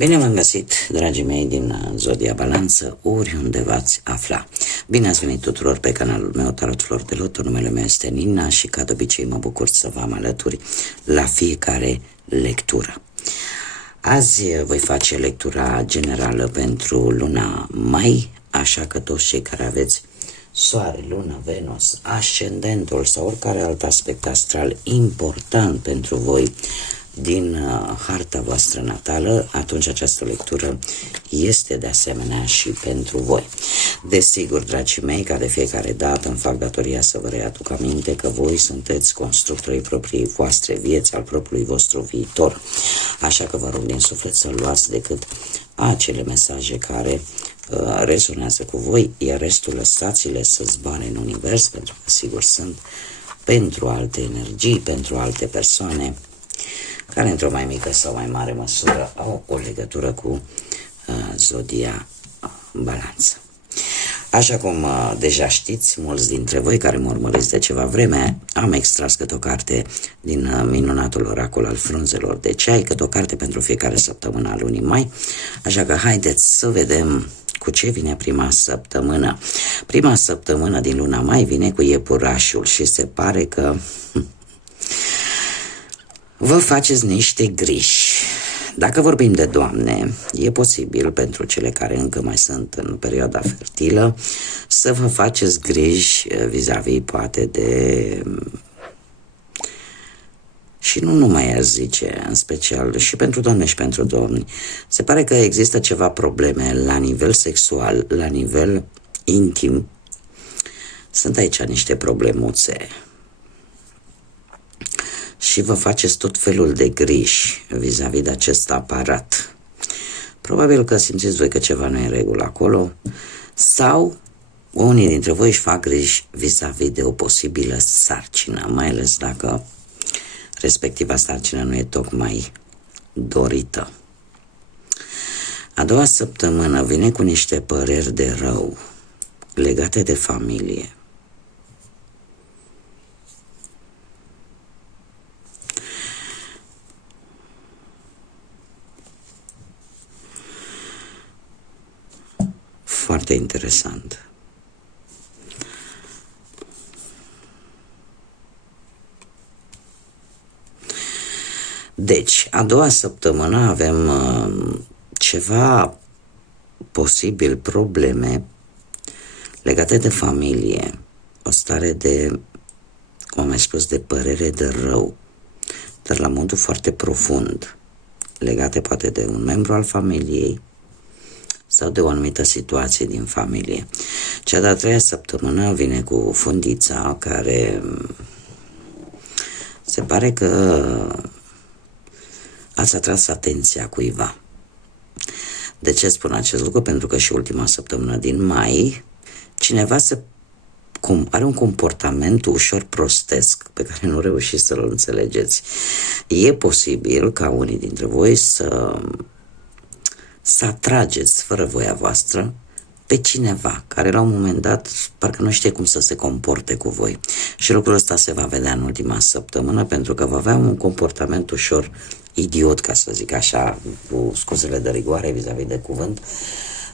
Bine v-am găsit, dragii mei din Zodia Balanță, oriunde v-ați afla. Bine ați venit tuturor pe canalul meu Tarot Flor de Loto. Numele meu este Nina și ca de obicei mă bucur să vă am alături la fiecare lectură. Azi voi face lectura generală pentru luna mai, așa că toți cei care aveți Soare, Lună, Venus, Ascendentul sau oricare alt aspect astral important pentru voi din harta voastră natală, atunci această lectură este de asemenea și pentru voi. Desigur, dragii mei, ca de fiecare dată îmi fac datoria să vă readuc aminte că voi sunteți constructorii propriei voastre vieți, al propriului vostru viitor. Așa că vă rog din suflet să luați decât acele mesaje care rezonează cu voi, iar restul lăsați-le să zboare în univers, pentru că sigur sunt pentru alte energii, pentru alte persoane care într-o mai mică sau mai mare măsură au o legătură cu Zodia Balanță. Așa cum deja știți, mulți dintre voi care mă urmăriți de ceva vreme, am extras câte o carte din minunatul oracol al frunzelor de ceai, câte o carte pentru fiecare săptămână a lunii mai, așa că haideți să vedem cu ce vine prima săptămână. Prima săptămână din luna mai vine cu iepurașul și se pare că vă faceți niște griji. Dacă vorbim de Doamne, e posibil pentru cele care încă mai sunt în perioada fertilă să vă faceți griji vis-a-vis poate de... Și nu numai aș zice, în special și pentru doamne și pentru domni. Se pare că există ceva probleme la nivel sexual, la nivel intim. Sunt aici niște problemuțe. Și vă faceți tot felul de griji vis-a-vis de acest aparat. Probabil că simțiți voi că ceva nu e în regulă acolo, sau unii dintre voi își fac griji vis-a-vis de o posibilă sarcină, mai ales dacă respectiva sarcină nu e tocmai dorită. A doua săptămână vine cu niște păreri de rău legate de familie. Foarte interesant. Deci, a doua săptămână avem ceva posibil probleme legate de familie, o stare de, cum am mai spus, de părere de rău, dar la modul foarte profund, legate poate de un membru al familiei sau de o anumită situație din familie. Cea de-a treia săptămână vine cu fundița, care se pare că ați atras atenția cuiva. De ce spun acest lucru? Pentru că și ultima săptămână din mai, cineva are un comportament ușor prostesc pe care nu reușiți să-l înțelegeți. E posibil ca unii dintre voi să atrageți fără voia voastră pe cineva care la un moment dat parcă nu știe cum să se comporte cu voi. Și lucrul ăsta se va vedea în ultima săptămână, pentru că va avea un comportament ușor idiot, ca să zic așa, cu scuzele de rigoare vis-a-vis de cuvânt,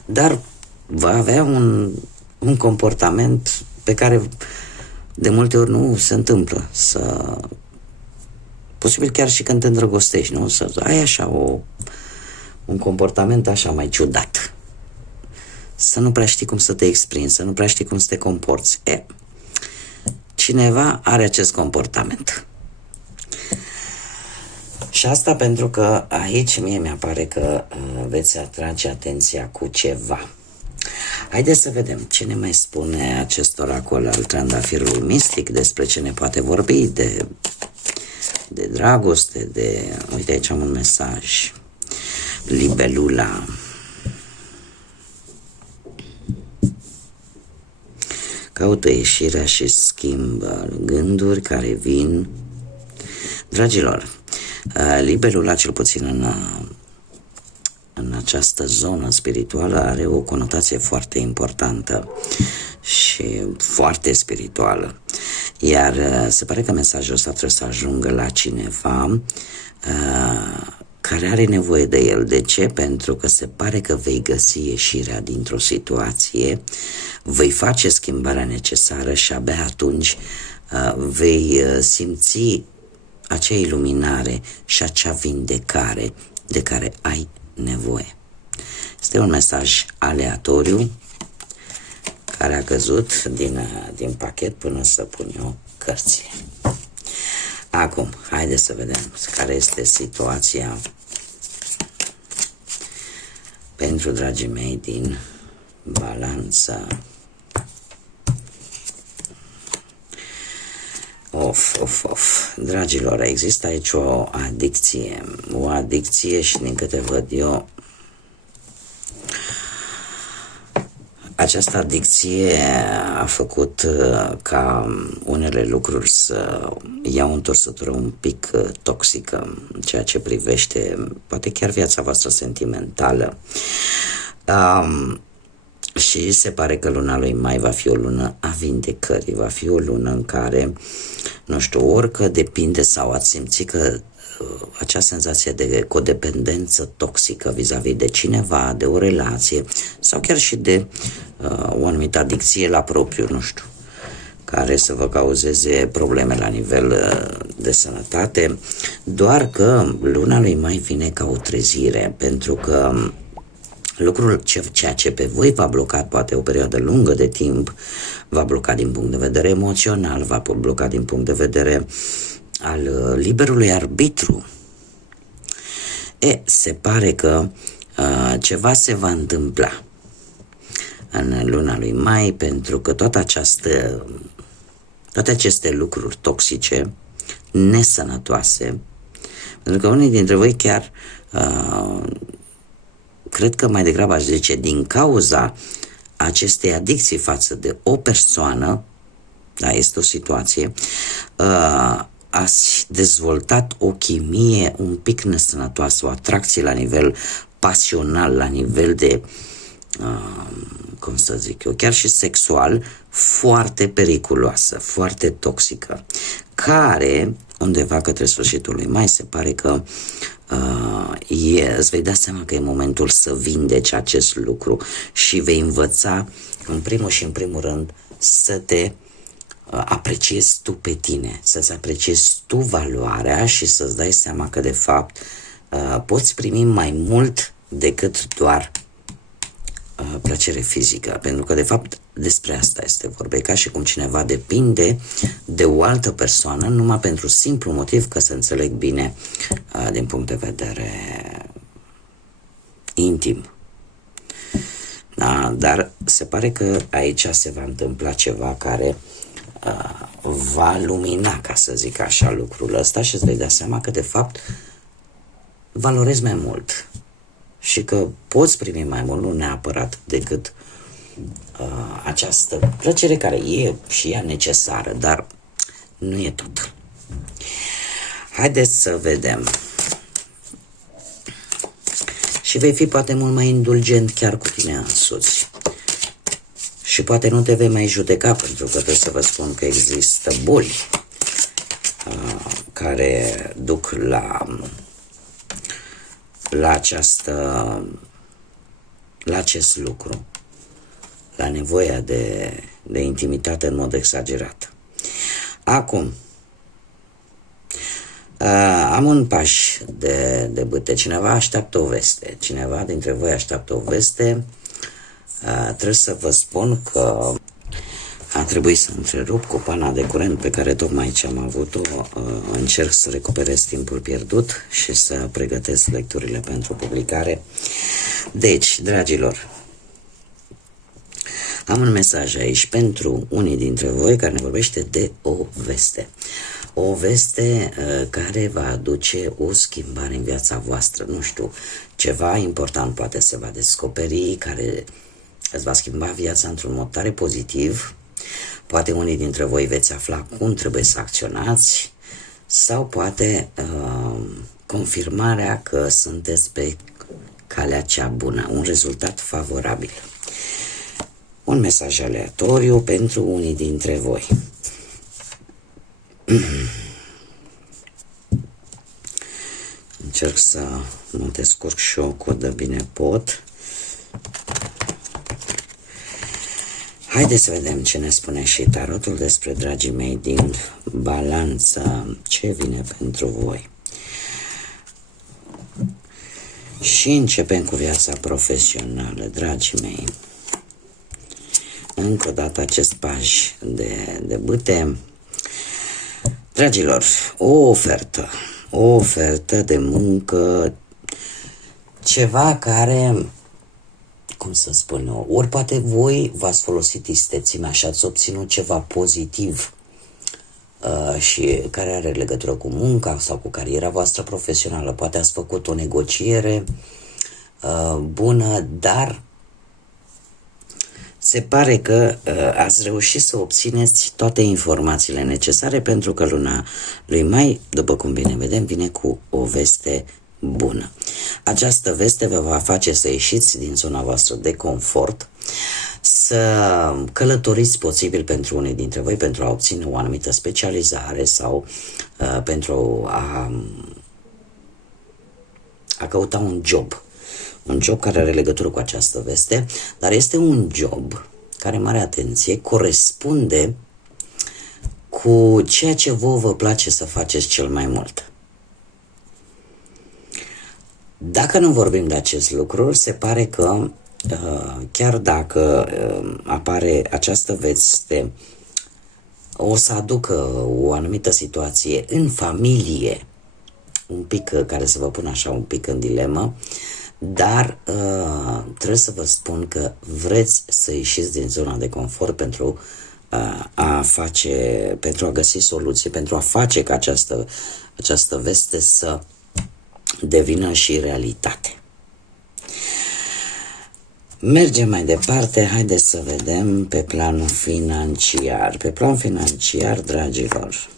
dar va avea un comportament pe care de multe ori nu se întâmplă. Posibil chiar și când te îndrăgostești, nu? Să ai așa un comportament așa mai ciudat. Să nu prea știi cum să te exprimi, să nu prea știi cum să te comporți. Cineva are acest comportament. Și asta pentru că aici mie mi-apare că veți atrage atenția cu ceva. Haideți să vedem ce ne mai spune acest oracol al trandafirului mistic, despre ce ne poate vorbi, de dragoste, de... Uite, aici am un mesaj. Libelula. Caută ieșirea și schimbă gânduri care vin. Dragilor, libelula, cel puțin în această zonă spirituală, are o conotație foarte importantă și foarte spirituală. Iar se pare că mesajul ăsta trebuie să ajungă la cineva care are nevoie de el. De ce? Pentru că se pare că vei găsi ieșirea dintr-o situație, vei face schimbarea necesară și abia atunci vei simți acea iluminare și acea vindecare de care ai nevoie. Este un mesaj aleatoriu care a căzut din pachet până să pun eu cărțile. Acum, haideți să vedem care este situația pentru dragii mei din Balanța. Dragilor, există aici o adicție și din câte văd eu, această adicție a făcut ca unele lucruri să iau o întorsătură un pic toxică în ceea ce privește poate chiar viața voastră sentimentală. Și se pare că luna lui mai va fi o lună a vindecării, va fi o lună în care, nu știu, orică depinde sau ați simțit că acea senzație de codependență toxică vis-a-vis de cineva, de o relație sau chiar și de o anumită adicție la propriu, nu știu, care să vă cauzeze probleme la nivel de sănătate, doar că luna lui mai vine ca o trezire, pentru că lucrul, ceea ce pe voi v-a blocat poate o perioadă lungă de timp, v-a blocat din punct de vedere emoțional, v-a blocat din punct de vedere al liberului arbitru. Se pare că ceva se va întâmpla în luna lui mai, pentru că toate aceste lucruri toxice, nesănătoase, pentru că unii dintre voi chiar cred că mai degrabă aș zice din cauza acestei adicții față de o persoană, da, este o situație, ați dezvoltat o chimie un pic nesănătoasă, o atracție la nivel pasional, la nivel de, cum să zic eu, chiar și sexual, foarte periculoasă, foarte toxică, care, undeva către sfârșitul lui mai, se pare că îți vei da seama că e momentul să vindeci acest lucru și vei învăța, în primul și în primul rând, să te apreciezi tu pe tine, să-ți apreciezi tu valoarea și să-ți dai seama că de fapt poți primi mai mult decât doar plăcere fizică, pentru că de fapt despre asta este vorba, ca și cum cineva depinde de o altă persoană numai pentru simplu motiv că se înțeleg bine din punct de vedere intim. Da, dar se pare că aici se va întâmpla ceva care va lumina, ca să zic așa, lucrul ăsta și îți vei da seama că de fapt valorezi mai mult și că poți primi mai mult, nu neapărat decât această plăcere care e și ea necesară, dar nu e tot. Haideți să vedem. Și vei fi poate mult mai indulgent chiar cu tine însuți. Și poate nu te vei mai judeca, pentru că trebuie să vă spun că există boli care duc la acest lucru, la nevoia de intimitate în mod exagerat. Acum, am un paș de bâte. Cineva așteaptă o veste. Cineva dintre voi așteaptă o veste. Trebuie să vă spun că a trebuit să întrerup cu pana de curent pe care tocmai ce am avut-o. Încerc să recuperez timpul pierdut și să pregătesc lecturile pentru publicare. Deci, dragilor, am un mesaj aici pentru unii dintre voi care ne vorbește de o veste. O veste care va aduce o schimbare în viața voastră. Nu știu, ceva important poate se va descoperi care îți va schimba viața într-un mod tare pozitiv. Poate unii dintre voi veți afla cum trebuie să acționați sau poate confirmarea că sunteți pe calea cea bună, un rezultat favorabil. Un mesaj aleatoriu pentru unii dintre voi. încerc să mă descurc și eu cât de bine pot. Haideți să vedem ce ne spune și tarotul despre dragii mei din Balanță. Ce vine pentru voi? Și începem cu viața profesională, dragii mei. Încă o dată acest paj de bâte. Dragilor, o ofertă de muncă, ceva care, cum să spun eu, ori poate voi v-ați folosit istețimea și ați obținut ceva pozitiv și care are legătură cu munca sau cu cariera voastră profesională. Poate ați făcut o negociere bună, dar se pare că ați reușit să obțineți toate informațiile necesare, pentru că luna lui Mai, după cum bine vedem, vine cu o veste bună. Această veste vă va face să ieșiți din zona voastră de confort, să călătoriți posibil pentru unii dintre voi pentru a obține o anumită specializare sau pentru a căuta un job. Un job care are legătură cu această veste, dar este un job care, mare atenție, corespunde cu ceea ce vă place să faceți cel mai mult. Dacă nu vorbim de acest lucru, se pare că chiar dacă apare această veste, o să aducă o anumită situație în familie, un pic care să vă pună așa un pic în dilemă, dar trebuie să vă spun că vreți să ieșiți din zona de confort pentru pentru a găsi soluții, pentru a face ca această veste să devină și realitate. Mergem mai departe, haideți să vedem pe planul financiar. Pe plan financiar, dragilor,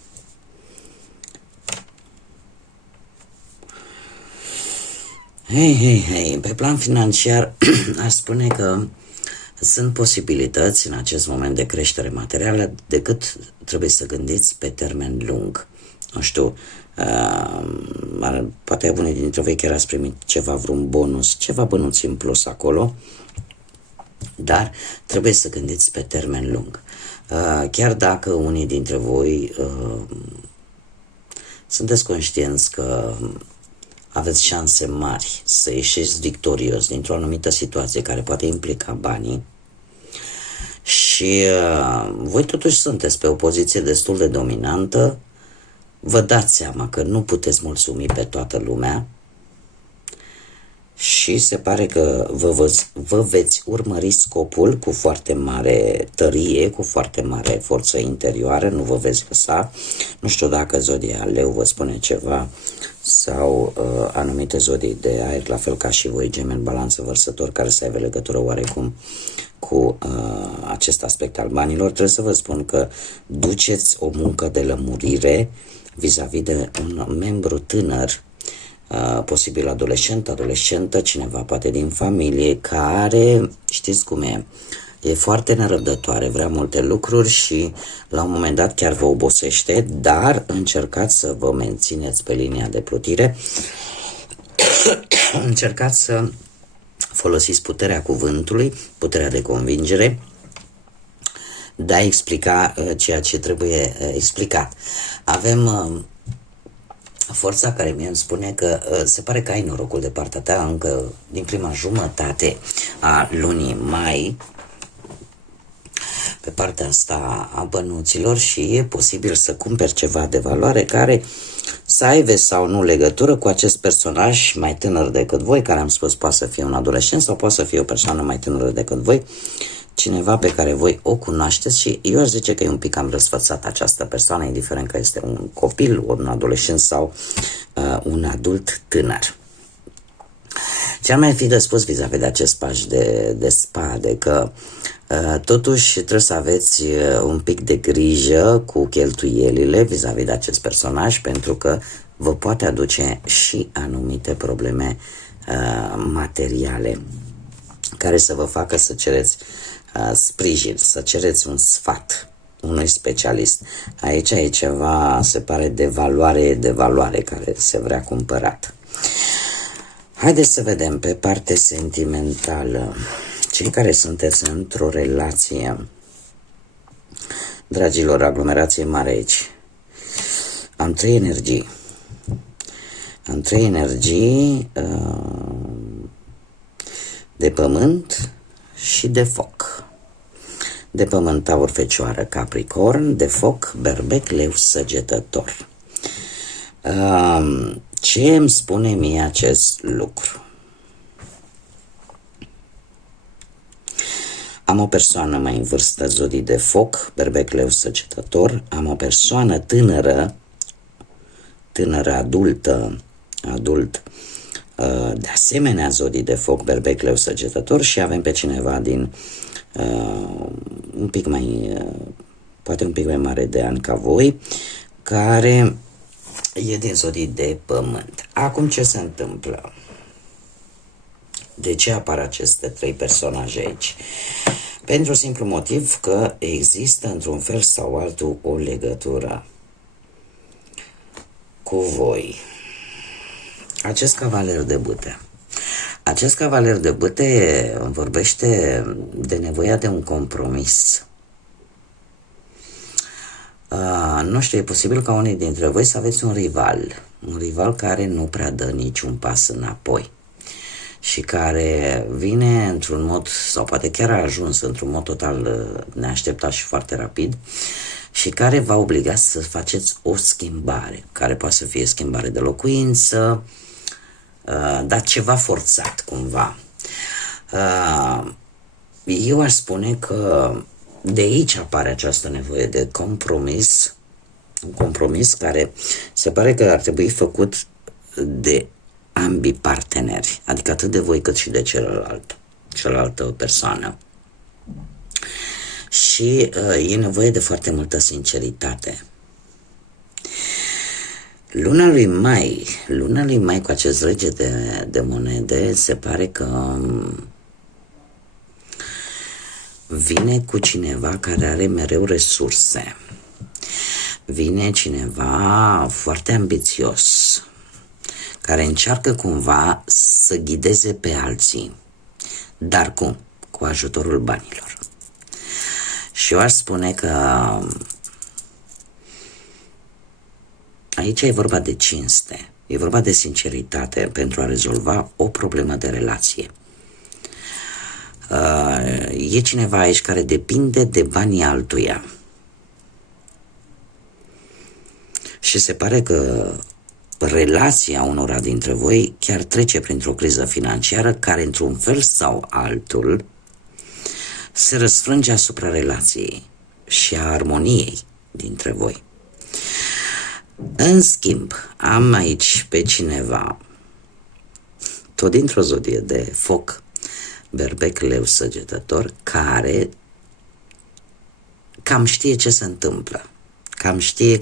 Hei, pe plan financiar aș spune că sunt posibilități în acest moment de creștere materială, decât trebuie să gândiți pe termen lung. Nu știu, poate unii dintre voi chiar ați primit ceva, vreun bonus, ceva bănuți în plus acolo, dar trebuie să gândiți pe termen lung. Chiar dacă unii dintre voi sunteți conștienți că aveți șanse mari să ieșiți victorios dintr-o anumită situație care poate implica banii și voi totuși sunteți pe o poziție destul de dominantă, vă dați seama că nu puteți mulțumi pe toată lumea și se pare că vă veți urmări scopul cu foarte mare tărie, cu foarte mare forță interioară, nu vă veți lăsa. Nu știu dacă zodia Leu vă spune ceva sau anumite zodii de aer, la fel ca și voi, Gemeni, Balanță, Vărsător, care să aibă legătură oarecum cu acest aspect al banilor. Trebuie să vă spun că duceți o muncă de lămurire vis-a-vis de un membru tânăr, posibil adolescentă, cineva poate din familie, care, știți cum e foarte nerăbdătoare, vrea multe lucruri și la un moment dat chiar vă obosește, dar încercați să vă mențineți pe linia de plutire, încercați să folosiți puterea cuvântului, puterea de convingere, de a explica ceea ce trebuie explicat. Avem forța care mie îmi spune că se pare că ai norocul de partea ta încă din prima jumătate a lunii mai pe partea asta a bănuților și e posibil să cumperi ceva de valoare care să aibă sau nu legătură cu acest personaj mai tânăr decât voi, care am spus poate să fie un adolescent sau poate să fie o persoană mai tânără decât voi, cineva pe care voi o cunoașteți și eu aș zice că e un pic cam răsfățat această persoană, indiferent că este un copil, un adolescent sau un adult tânăr. Ce ar mai fi de spus vis-a-vis de acest paj de spade, că totuși trebuie să aveți un pic de grijă cu cheltuielile vis-a-vis de acest personaj, pentru că vă poate aduce și anumite probleme materiale care să vă facă să cereți sprijin, să cereți un sfat unui specialist. Aici e ceva, se pare, de valoare care se vrea cumpărat. Haideți să vedem pe parte sentimentală. Cei care sunteți într-o relație, dragilor, aglomerație mare aici. Am trei energii. Am trei energii de pământ și de foc. De pământ, Taur, Fecioară, Capricorn, de foc, Berbec, Leu, Săgetător. Ce îmi spune mie acest lucru? Am o persoană mai în vârstă, zodii de foc, Berbec, Leu, Săgetător. Am o persoană tânără, adult, de asemenea zodii de foc, Berbec, Leu, Săgetător, și avem pe cineva din poate un pic mai mare de ani ca voi, care e din zodii de pământ. Acum ce se întâmplă? De ce apar aceste trei personaje aici? Pentru simplu motiv că există într-un fel sau altul o legătură cu voi. Acest cavaler de bâte. Acest cavaler de bâte vorbește de nevoia de un compromis. Nu știu, e posibil ca unii dintre voi să aveți un rival care nu prea dă niciun pas înapoi și care vine într-un mod, sau poate chiar a ajuns într-un mod total neașteptat și foarte rapid, și care va obliga să faceți o schimbare, care poate să fie schimbare de locuință, dar ceva forțat cumva. Eu aș spune că de aici apare această nevoie de compromis, un compromis care se pare că ar trebui făcut de ambii parteneri, adică atât de voi cât și de cealaltă persoană. Și e nevoie de foarte multă sinceritate. Luna lui Mai cu acest rege de monede, se pare că vine cu cineva care are mereu resurse. Vine cineva foarte ambițios, care încearcă cumva să ghideze pe alții. Dar cum? Cu ajutorul banilor. Și eu aș spune că aici e vorba de cinste, e vorba de sinceritate pentru a rezolva o problemă de relație. E cineva aici care depinde de banii altuia. Și se pare că relația unora dintre voi chiar trece printr-o criză financiară care, într-un fel sau altul, se răsfrânge asupra relației și a armoniei dintre voi. În schimb, am aici pe cineva, tot dintr-o zodie de foc, Berbec, Leu, Săgetător, care cam știe ce se întâmplă, cam știe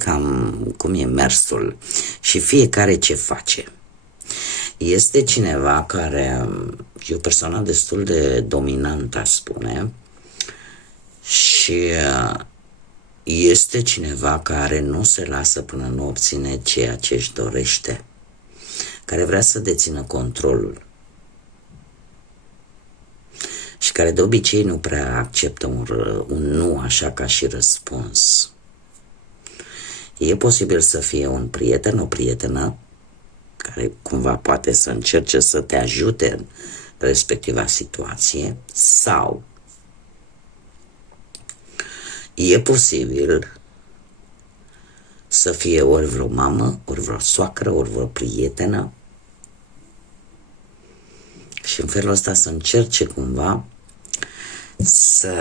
cum e mersul și fiecare ce face. Este cineva care e o persoană destul de dominantă, aș spune, și este cineva care nu se lasă până nu obține ceea ce își dorește, care vrea să dețină controlul și care de obicei nu prea acceptă un nu așa ca și răspuns. E posibil să fie un prieten, o prietenă care cumva poate să încerce să te ajute în respectiva situație, sau e posibil să fie ori vreo mamă, ori vreo soacră, ori vreo prietenă, și în felul ăsta să încerce cumva să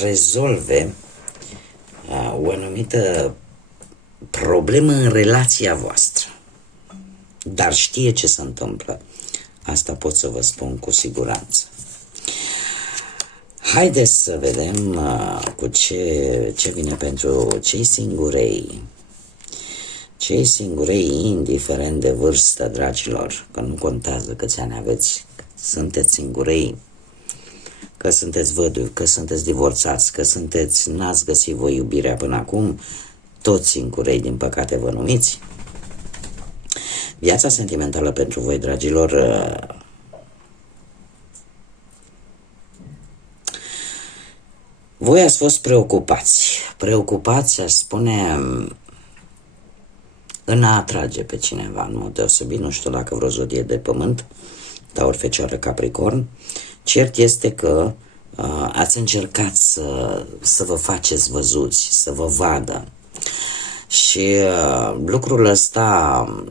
rezolve o anumită problemă în relația voastră. Dar știe ce se întâmplă. Asta pot să vă spun cu siguranță. Haideți să vedem cu ce vine pentru cei singurei. Cei singurei, indiferent de vârstă, dragilor, că nu contează câți ani aveți, sunteți singurei, că sunteți văduvi, că sunteți divorțați, că n-ați găsit voi iubirea până acum, toți singurei, din păcate, vă numiți. Viața sentimentală pentru voi, dragilor, voi ați fost preocupați. Preocupați, aș spune, în a atrage pe cineva, în mod deosebit, nu știu dacă vreo zodie de pământ, Taur, Fecioară, Capricorn. Cert este că ați încercat să vă faceți văzuți, să vă vadă. Și lucrul ăsta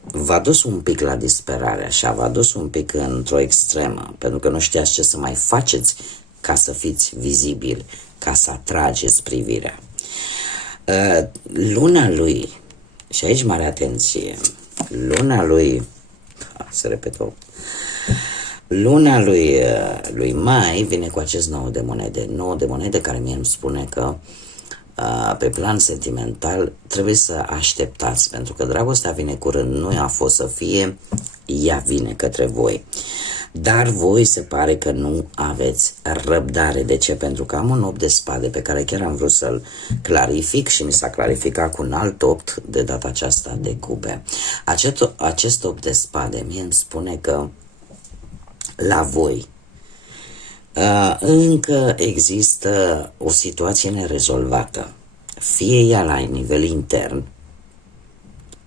v-a dus un pic la disperare, așa, v-a dus un pic într-o extremă, pentru că nu știați ce să mai faceți ca să fiți vizibili, ca să atrageți privirea. Luna lui, și aici mare atenție, luna lui, să repet o, luna lui Mai vine cu acest 9 de monede. 9 de monede care mie îmi spune că pe plan sentimental trebuie să așteptați, pentru că dragostea vine curând, nu a fost să fie, ea vine către voi. Dar voi se pare că nu aveți răbdare. De ce? Pentru că am un 8 de spade pe care chiar am vrut să-l clarific și mi s-a clarificat cu un alt 8 de data aceasta de cube. Acest 8 de spade mie îmi spune că la voi încă există o situație nerezolvată, fie ea la nivel intern,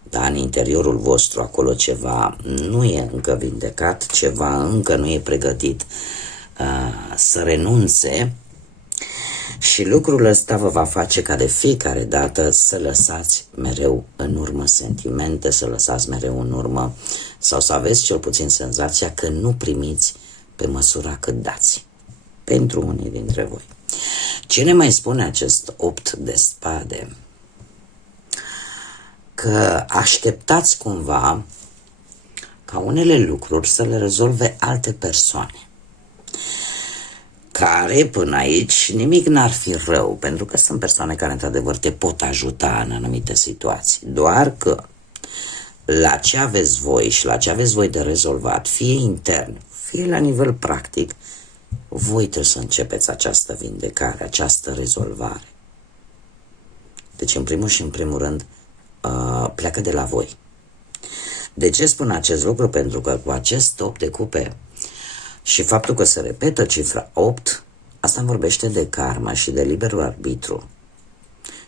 dar în interiorul vostru acolo ceva nu e încă vindecat, ceva încă nu e pregătit să renunțe, și lucrul ăsta vă va face ca de fiecare dată să lăsați mereu în urmă sentimente, să lăsați mereu în urmă, sau să aveți cel puțin senzația că nu primiți pe măsura cât dați. Pentru unii dintre voi. Ce ne mai spune acest 8 de spade? Că așteptați cumva ca unele lucruri să le rezolve alte persoane, care până aici nimic n-ar fi rău, pentru că sunt persoane care într-adevăr te pot ajuta în anumite situații, doar că la ce aveți voi și la ce aveți voi de rezolvat, fie intern, fie la nivel practic, voi trebuie să începeți această vindecare, această rezolvare. Deci, în primul și în primul rând, pleacă de la voi. De ce spun acest lucru? Pentru că cu acest 8 de cupe și faptul că se repetă cifra 8, asta îmi vorbește de karma și de liberul arbitru.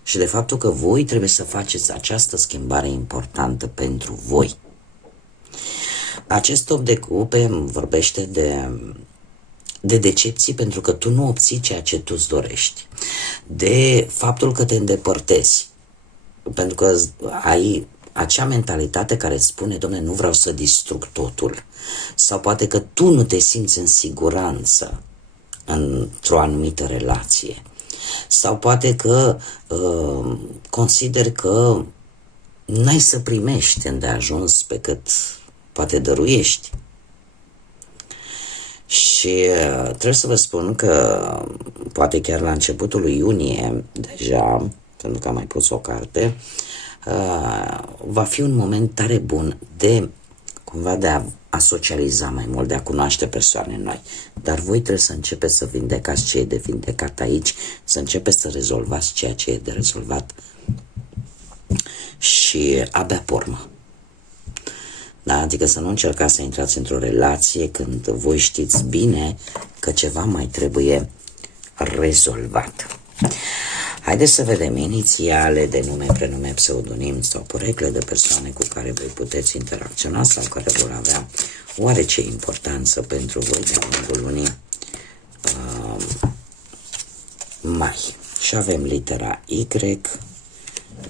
Și de faptul că voi trebuie să faceți această schimbare importantă pentru voi. Acest 8 de cupe îmi vorbește de decepții, pentru că tu nu obții ceea ce tu îți dorești, de faptul că te îndepărtezi, pentru că ai acea mentalitate care îți spune, dom'le, nu vreau să distrug totul, sau poate că tu nu te simți în siguranță într-o anumită relație, sau poate că consider că n-ai să primești îndeajuns pe cât poate dăruiești. Și trebuie să vă spun că poate chiar la începutul lui iunie, deja, pentru că am mai pus o carte, va fi un moment tare bun de cumva de a socializa mai mult, de a cunoaște persoane noi. Dar voi trebuie să începeți să vindecați ce e de vindecat aici, să începeți să rezolvați ceea ce e de rezolvat și abia pe urmă. Da? Adică să nu încercați să intrați într-o relație când voi știți bine că ceva mai trebuie rezolvat. Haideți să vedem inițiale de nume, prenume, pseudonim sau porecle de persoane cu care voi puteți interacționa sau care vor avea oarece importanță pentru voi de-a lungul lunii mai. Și avem litera Y,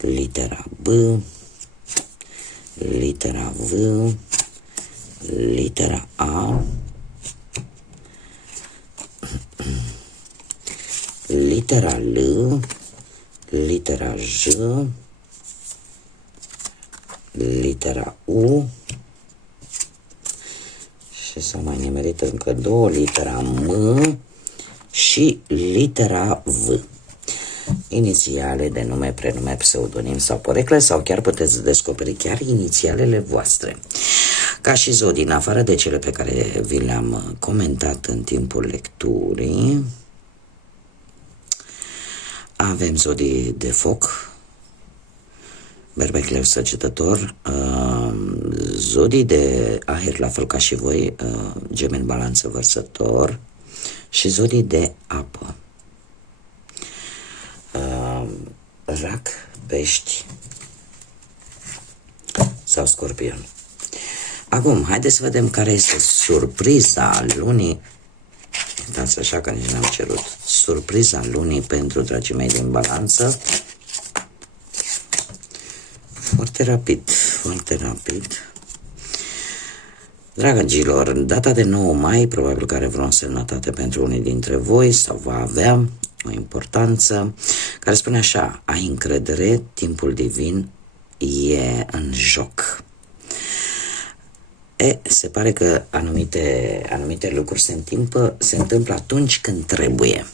litera B, litera V, litera A, litera L, litera J, litera U și s-au mai nimerit încă două, litera M și litera V. Inițiale de nume, prenume, pseudonim sau porecle, sau chiar puteți descoperi chiar inițialele voastre. Ca și zodii, în afară de cele pe care vi le-am comentat în timpul lecturii, avem zodii de foc, Berbecleu Săgetător, zodii de aer, la fel ca și voi, Gemeni, Balanță, Vărsător, și zodii de apă, Rac, Pești sau Scorpion. Acum, haideți să vedem care este surpriza lunii. Dați așa că nici n-am cerut. Surpriza lunii pentru dragii mei din Balanță. Foarte rapid, foarte rapid. Dragilor, data de 9 mai, probabil că are vreo însemnătate pentru unii dintre voi sau va avea o importanță, care spune așa: ai încredere, timpul divin e în joc. Se pare că anumite lucruri se întâmplă atunci când trebuie.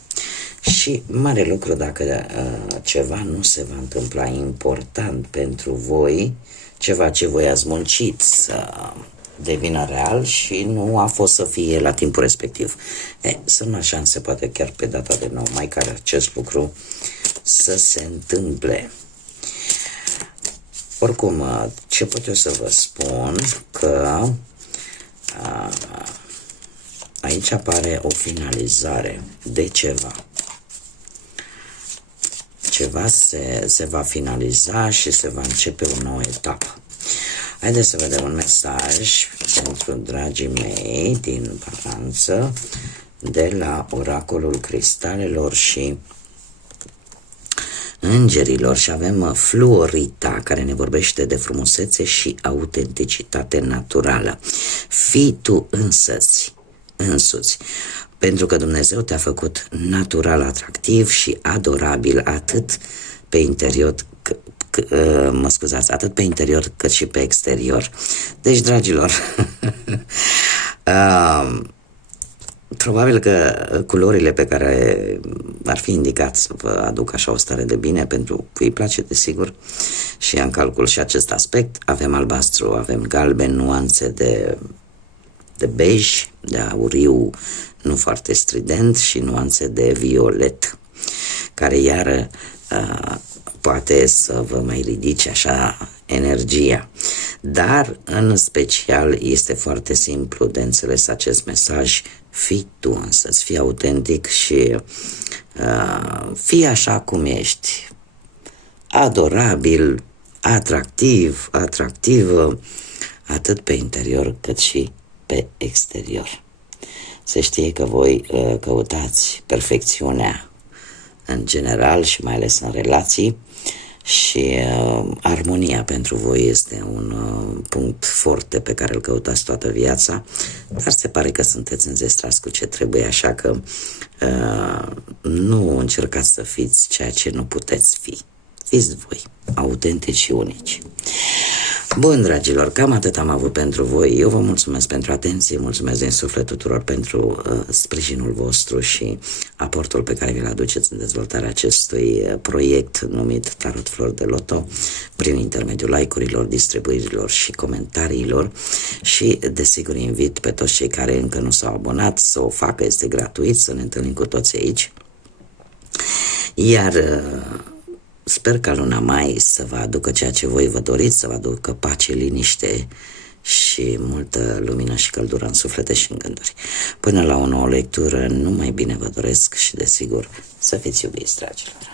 Și mare lucru dacă ceva nu se va întâmpla important pentru voi, ceva ce voi ați muncit să devină real și nu a fost să fie la timpul respectiv. Sunt mai șanse, poate chiar pe data de 9 mai, care acest lucru să se întâmple. Oricum, ce pot eu să vă spun, că aici apare o finalizare de ceva. Ceva se va finaliza și se va începe o nouă etapă. Haideți să vedem un mesaj pentru dragii mei din Balanță de la Oracolul Cristalelor și Îngerilor, și avem Fluorita, care ne vorbește de frumusețe și autenticitate naturală. Fii tu însuți, pentru că Dumnezeu te-a făcut natural atractiv și adorabil atât pe interior, atât pe interior cât și pe exterior. Deci, dragilor, probabil că culorile pe care ar fi indicat să vă aduc așa o stare de bine, pentru că îi place, desigur, și ia în calcul și acest aspect. Avem albastru, avem galben, nuanțe de bej, de auriu nu foarte strident și nuanțe de violet, care iară poate să vă mai ridice așa energia. Dar în special este foarte simplu de înțeles acest mesaj: fii tu însăți, fii autentic și fii așa cum ești, adorabil, atractivă, atât pe interior cât și pe exterior. Se știe că voi căutați perfecțiunea în general și mai ales în relații, și armonia pentru voi este un punct foarte pe care îl căutați toată viața, dar se pare că sunteți înzestrați cu ce trebuie, așa că nu încercați să fiți ceea ce nu puteți fi. Fiți voi, autentici și unici. Bun, dragilor, cam atât am avut pentru voi. Eu vă mulțumesc pentru atenție, mulțumesc din suflet tuturor pentru sprijinul vostru și aportul pe care vi-l aduceți în dezvoltarea acestui proiect numit Tarot Flori de Loto, prin intermediul like-urilor, distribuirilor și comentariilor. Și desigur invit pe toți cei care încă nu s-au abonat să o facă, este gratuit, să ne întâlnim cu toți aici. Iar sper ca luna mai să vă aducă ceea ce voi vă doriți, să vă aducă pace, liniște și multă lumină și căldură în suflete și în gânduri. Până la o nouă lectură, numai bine vă doresc și desigur să fiți iubiți, dragilor.